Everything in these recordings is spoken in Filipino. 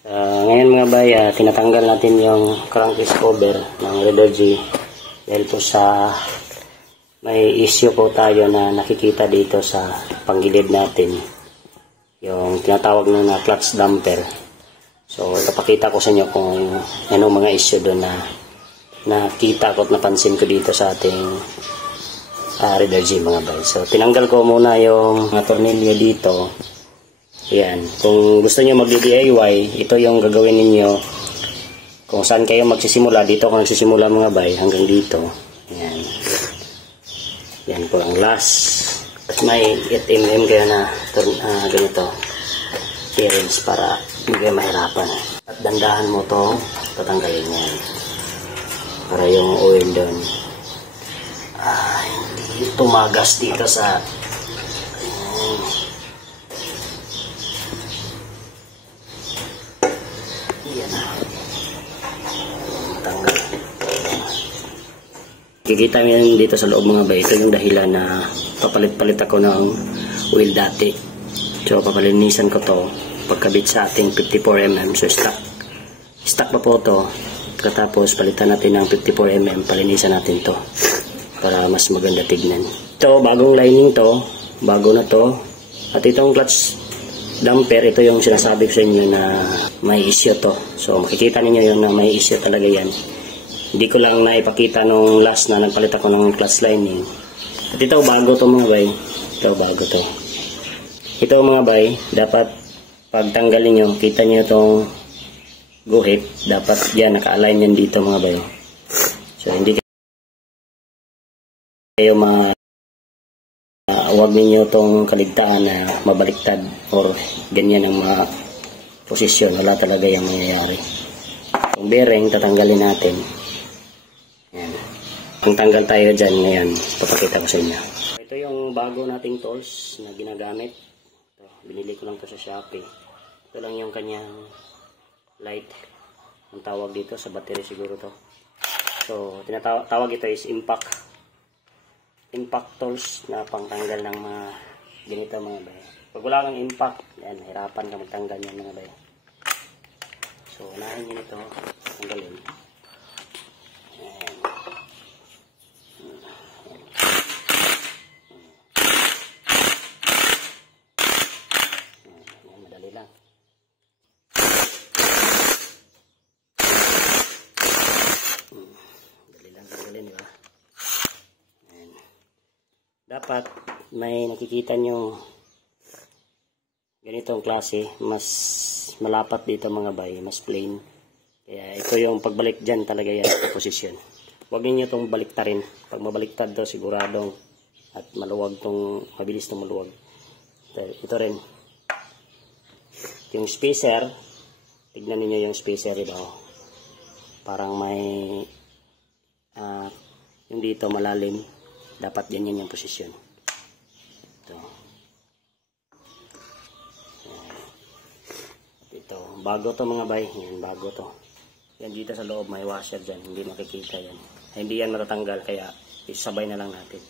Ngayon mga bay, tinatanggal natin yung crankcase cover ng Raider G dahil po sa may issue po tayo na nakikita dito sa panggilid natin, yung tinatawag na clutch damper. So ipapakita ko sa inyo kung ano mga issue doon na nakita ko at napansin ko dito sa ating Raider G mga bay. So tinanggal ko muna yung mga tornilyo dito. Yan, kung gusto niyo mag-DIY, ito yung gagawin ninyo. Kung saan kayo magsisimula, dito ako nagsisimula mga bay, hanggang dito. Yan. Yan po ang last. At may 8mm kayo na ganito. Clearance para hindi kayo mahirapan. At dandahan mo to, tatanggalin yan. Para yung oil doon hindi tumagas dito sa kikita nyo dito sa loob mga bay. Ito yung dahilan na papalit-palit ako ng oil dati. So papalinisan ko to pagkabit sa ating 54mm. So stock pa po to. Katapos palitan natin ng 54mm, palinisan natin to para mas maganda tignan. Ito bagong lining to, bago na to. At itong clutch damper, ito yung sinasabi ko sa inyo na may issue to. So makikita niyo yun na may issue talaga yan. Hindi ko lang naipakita nung last na nagpalit ako ng clutch lining. At ito bago to mga bay. Ito bago to. Ito mga bay, dapat pagtanggalin nyo, kita nyo itong guhit. Dapat yan, naka-align yan dito mga bay. So hindi kayo huwag ninyo itong kaligtaan na mabaliktad or ganyan ang mga posisyon. Wala talaga yung mangyayari. Yung bearing, tatanggalin natin. Yan. Kung tanggal tayo dyan ngayon, papakita ko sa inyo. Ito yung bago nating tools na ginagamit. Ito, binili ko lang to sa Shopee. Ito lang yung kanyang light. Ang tawag dito sa battery siguro to. So, tinatawag ito is impact tools na pangtanggal ng mga ganito mga bay. Pag wala kang impact, yan, hirapan ka magtanggal yan mga bay. So, unahin nyo nito, tanggalin. Madali lang. Madali lang tanggalin, di ba? Dapat may nakikita nyo ganitong klase, mas malapat dito mga bay, mas plain. Kaya ito yung pagbalik dyan talaga yan sa posisyon. Huwag ninyo itong baliktarin. Pag mabaliktad to siguradong at maluwag tong, mabilis itong maluwag. Ito rin. Yung spacer, tignan niyo yung spacer ito. Parang may yung dito malalim. Dapat ganyan yung posisyon. Ito. Ito. Bago to mga bay. Yan, bago to. Yan dito sa loob may washer dyan. Hindi makikita yan. Hindi yan matatanggal kaya isabay na lang natin.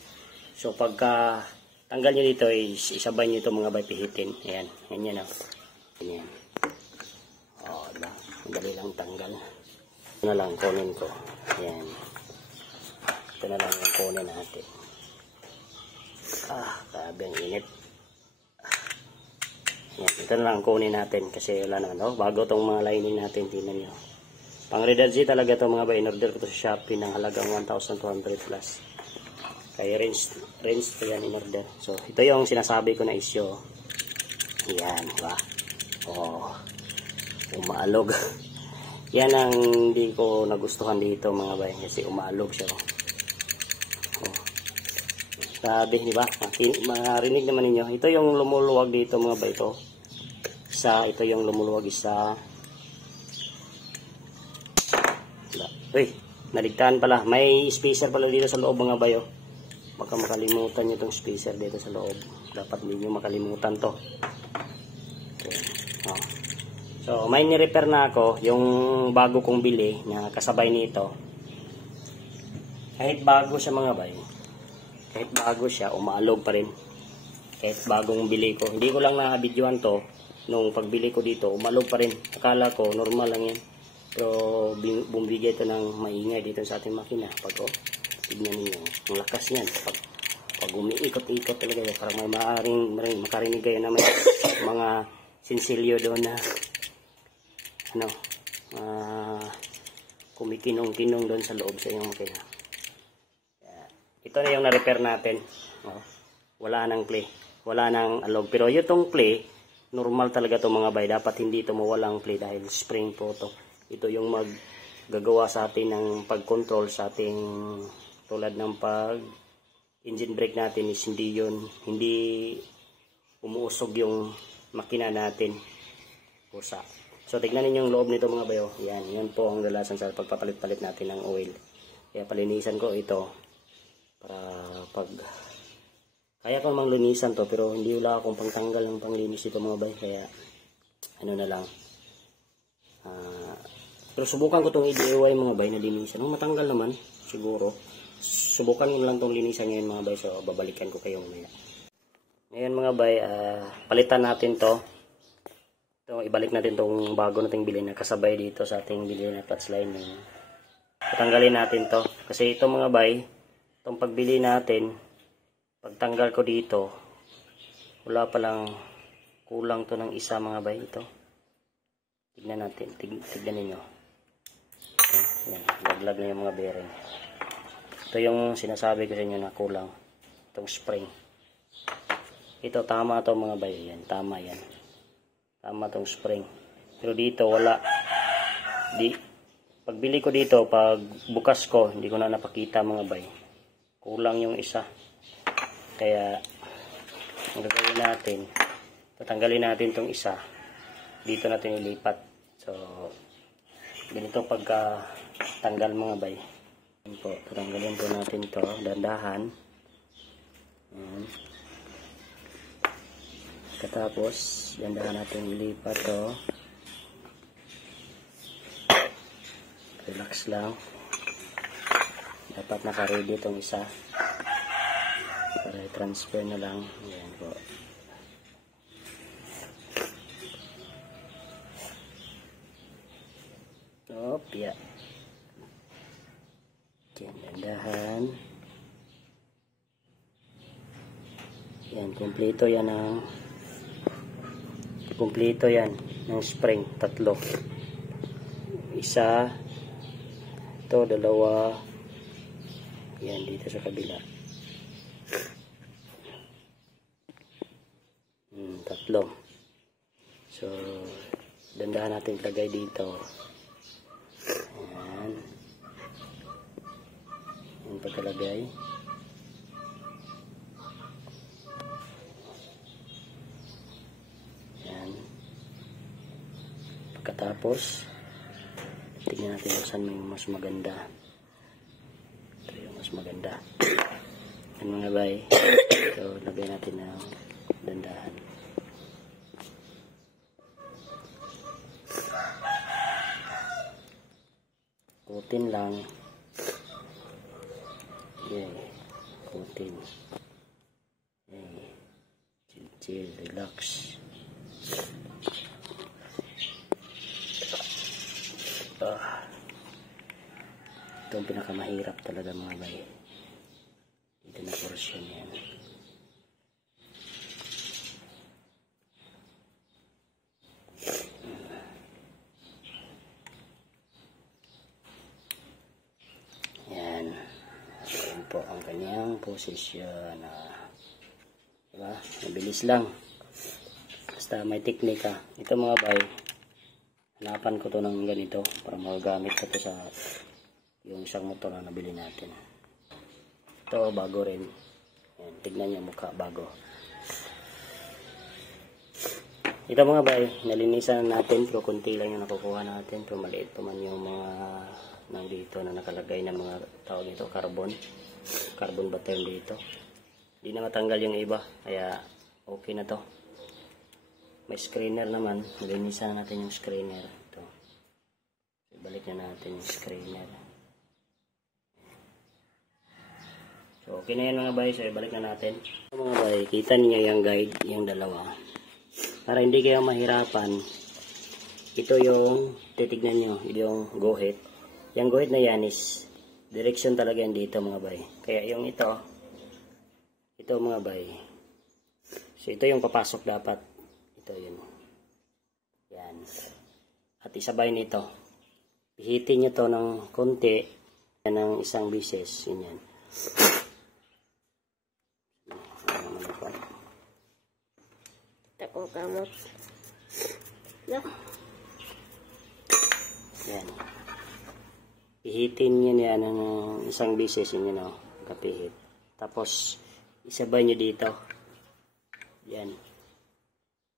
So pagka tanggal nyo dito isabay nyo ito mga bay, pihitin. Ayan. Ganyan o. Ganyan. O, diba? Madali lang tanggal. Ito na lang kunin ko. Ayan. Ito na lang yung kunin natin. Grabe ang init. Yan, ito na lang kunin natin kasi wala naman. Oh, bago tong mga lining natin, tingnan nyo. Pang Raider G talaga ito mga bay. In-order ko ito sa Shopee ng halagang 1,200 plus. Kaya range to yan in-order. So, ito yung sinasabi ko na issue. Yan, diba? Oh, umaalog. Yan ang hindi ko nagustuhan dito mga bay. Kasi umaalog siya. Sabi, di ba? Marinig naman ninyo. Ito yung lumuluwag dito mga bay ito. Ito yung lumuluwag isa. Uy, naligtaan pala. May spacer pala dito sa loob mga bay. Baka makalimutan nyo itong spacer dito sa loob. Dapat hindi nyo makalimutan to. Okay. Oh. So, may ni-repair na ako. Yung bago kong bili na kasabay nito. Kahit bago siya mga bay. Kahit bago siya, umaalog pa rin. Kahit bagong bili ko. Hindi ko lang na-videoan to. nung pagbili ko dito, umalog pa rin. Akala ko, normal lang yan. Pero bumibigay ito ng maingay dito sa ating makina. Pag tignan niyo, ang lakas niyan. Pag umiikot-ikot talaga yun, parang may makarinig kayo na may mga sinsilyo doon na kumikinong-kinong doon sa loob sa iyong makina. Ito na yung na-repair natin. Wala nang play. Wala nang alog. Pero itong play, normal talaga to mga bay. Dapat hindi ito mawalang play dahil spring po to. Ito yung maggagawa sa atin ng pag-control sa ating tulad ng engine brake natin is hindi umuusog yung makina natin. Pusa. So, tignan ninyo yung loob nito mga bayo. Yan po ang dalasan sa pagpapalit-palit natin ng oil. Kaya palinisan ko ito para kaya ko mang linisan to, pero hindi wala akong pangtanggal ng panglinis ito mga bay. Kaya, na lang. Pero subukan ko itong i-DIY mga bay na linisan. Matanggal naman, siguro. Subukan ko lang itong linisan ngayon mga bay. So, babalikan ko kayo mamaya. Ngayon mga bay, palitan natin to. Ibalik natin itong bago nating bilhin na kasabay dito sa ating bilhin na clutch lining. Patanggalin natin to. Kasi ito mga bay, itong pagbili natin, pagtanggal ko dito, wala palang kulang to ng isa mga bay. Ito. Tignan natin. Tignan ninyo. Yan. Laglag na yung mga bearing. Ito yung sinasabi ko sa inyo na kulang. Itong spring. Ito, tama to mga bay. Yan. Tama yan. Tama tong spring. Pero dito wala. Pagbili ko dito, pag bukas ko, hindi ko na napakita mga bay. Kulang yung isa. Kaya ang gagawin natin, tatanggalin natin tong isa. Dito natin ilipat. So ganito pagka tanggal mga bay. Yan po, tatanggalin po natin to, dandahan. Yan. Katapos, dandahan natin ilipat to. Relax lang. Dapat naka-ready itong isa. Para i-transfer na lang. Ayan po. Yeah. Yan, dandahan. Yan, kumpleto yan ng spring, 3. Isa, ito, 2. Yan, dito sa kabila. 3. So, dandahan natin ilagay dito. Ayan. Yung pagkalagay. Ayan. Pagkatapos, tingnan natin kung saan yung mas maganda. Ito yung mas maganda. Yan mga bay. So, lagay natin ng dandahan. Kutin lang. Yeah. Kutin. Yeah. Chill, relax. Ito ang pinakamahirap talaga mga bay. Dito na portion yan. Po ang kanyang posisyon. Diba? Mabilis lang. Basta may teknika. Ito mga bay, hanapan ko to ng ganito para magagamit ko to sa yung isang motor na nabili natin. Ito bago rin. Ayan, tignan nyo mukha bago. Ito mga bay, nalinisan natin pero kunti lang yung nakukuha natin pero maliit pa man yung mga nandito na nakalagay na mga tawag nito, carbon ba term dito. Hindi na matanggal yung iba, kaya okay na to. May screener naman, nalinisan natin yung screener. Ito. Ibalik na natin yung screener. So okay na yan mga bay, so ibalik na natin. Mga bay, kita niyo yung guide, yung dalawa. para hindi kayo mahirapan, ito yung titignan nyo, yung guhit. Yung guhit na yan is direksyon talaga yan dito mga bay. Kaya yung ito mga bay. So ito yung papasok dapat. Ito yun. Yan. At isabay nito. Pihitin nyo to ng konti. Yan ang isang bises. Yun yan. Takong kamot. Yan. Pihitin nyo yan ng isang bises. Yun yun o. Kapihit. Tapos isabay nyo dito. Yan.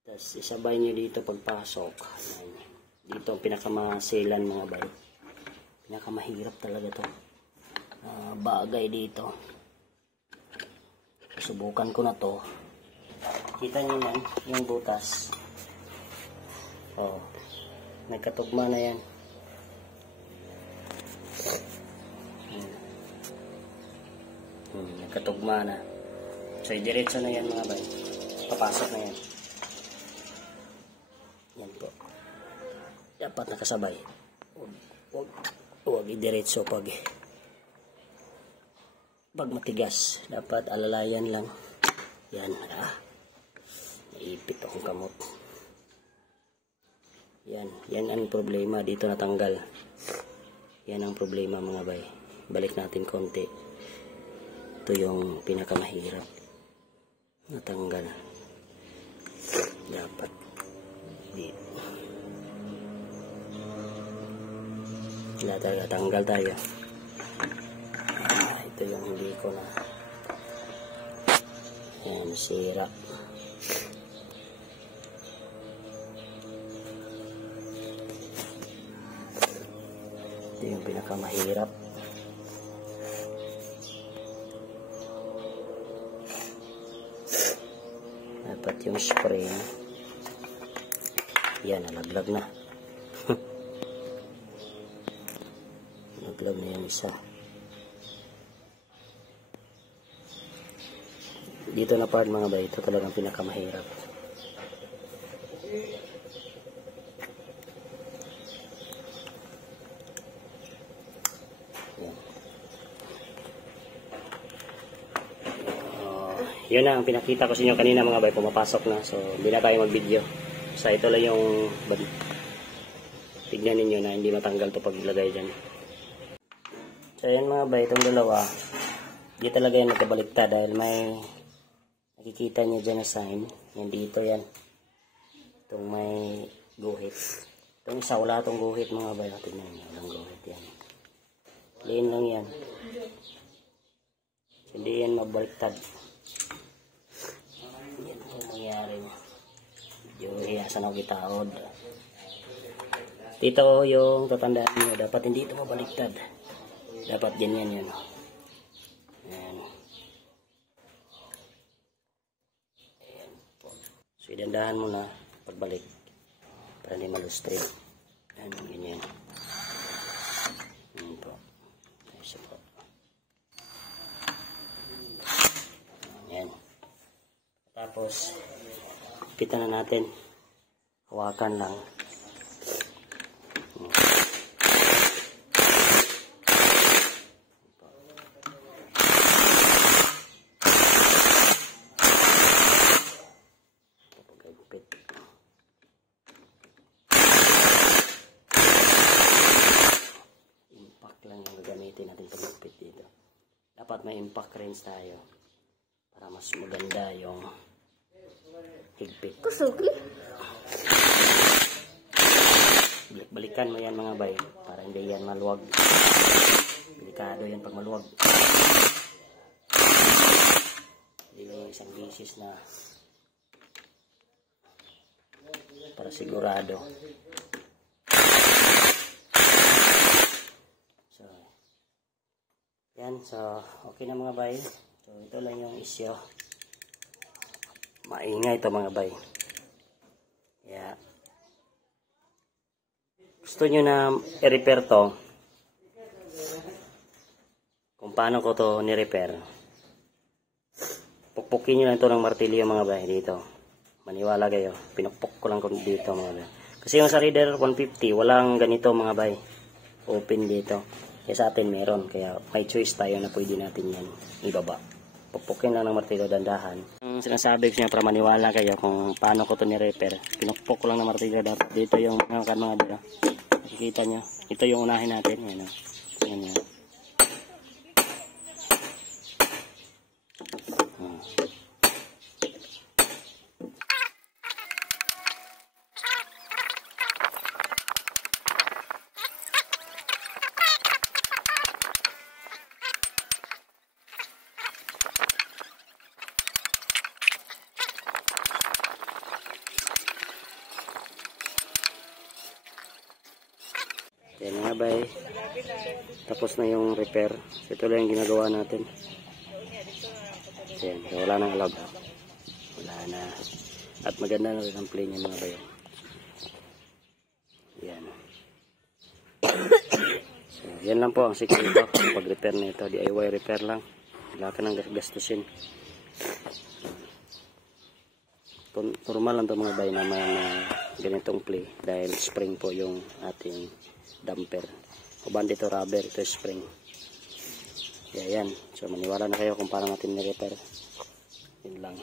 Tapos isabay nyo dito pagpasok. Yan. Dito ang pinakamasilan mga bay. Pinakamahirap talaga to. Bagay dito. Subukan ko na to. Kita nyo yan, yung butas. Oh, may katugma na yan. May katugma na. So, diretso na yan mga bay. Papasok na yan. Yan po. Dapat nakasabay. Huwag idiretso pag matigas. Dapat alalayan lang. Yan. Naipit akong kamot. Yan. Yan ang problema. Dito natanggal. Yan ang problema mga bay. Balik natin konti. Ito yung pinakamahirap. Natanggal. Dapat dito. Tanggal tayo. Ito yung hindi ko na. Yan, sira. Ito yung pinakamahirap. Dapat yung spray. Yan, nalaglag na. Nalaglag na yung isa. Dito na part mga bay, ito talagang pinakamahirap. Yun na ang pinakita ko sa inyo kanina mga bay, pumapasok na. So, hindi na tayo mag-video. So, ito lang yung tignan ninyo na hindi matanggal to pag ilagay dyan. So, yan mga bay, itong dalawa, hindi talaga yan nagkabaliktad dahil may nakikita nyo dyan na sign. Yan dito yan. Itong may guhit. Itong isa, wala itong guhit mga bay. Tignan nyo, walang guhit yan. Plain lang yan. Hindi yan mabaliktad. Yan ang nangyari. Yung hiyasan ako gitaod. Dito yung tatandaan nyo. Dapat hindi ito mabaliktad. Dapat ganyan yan. Ayan. Ayan po. So idandahan mo na pagbalik. Para hindi malustrin. Ayan, ganyan. Ayan po. Ayan po. Ayan. Tapos, kita na natin. Hawakan lang. Impact lang yung gagamitin natin pagpipit dito. Dapat may impact wrench tayo. Para mas maganda yung higpit. Kusugi. Balikan mo yan mga bay. Para hindi yan maluwag. Delikado yan pag maluwag. Hindi lang yung isang bisis na para sigurado. So, yan. So, okay na mga bay. So, ito lang yung isyo. Maingay ito mga bay. Yeah. Gusto nyo na i-repair to. Kung paano ko to ni-repair. Pukpukin nyo lang ito ng martilyo mga bay dito. Maniwala kayo. Pinukpok ko lang kung dito mga bay. Kasi yung sa Raider 150, walang ganito mga bay. Open dito. Kaya sa atin meron. Kaya may choice tayo na pwede natin yan ibaba. Pupukin lang ng martilyo dandahan. Ang sinasabi ko niya para maniwala kayo kung paano ko ito ni-repair. Pinukpok ko lang ng martilyo dito yung mga dito. Nakikita nyo. Ito yung unahin natin. Yan o. Yan yan. Yan nga bay. Tapos na yung repair. Ito lang yung ginagawa natin. Yan. So, wala nang alab. Wala na. At maganda na rin ang play niya mga bay. Yan. So, yan lang po ang sikreto pag repair na ito. DIY repair lang. Wala ka nang gastusin. Normal lang ito mga bay na may ganitong play. Dahil spring po yung ating damper. Uban dito rubber, ito spring. Yan. So maniwala na kayo kung paano natin ni-repair. Yun lang.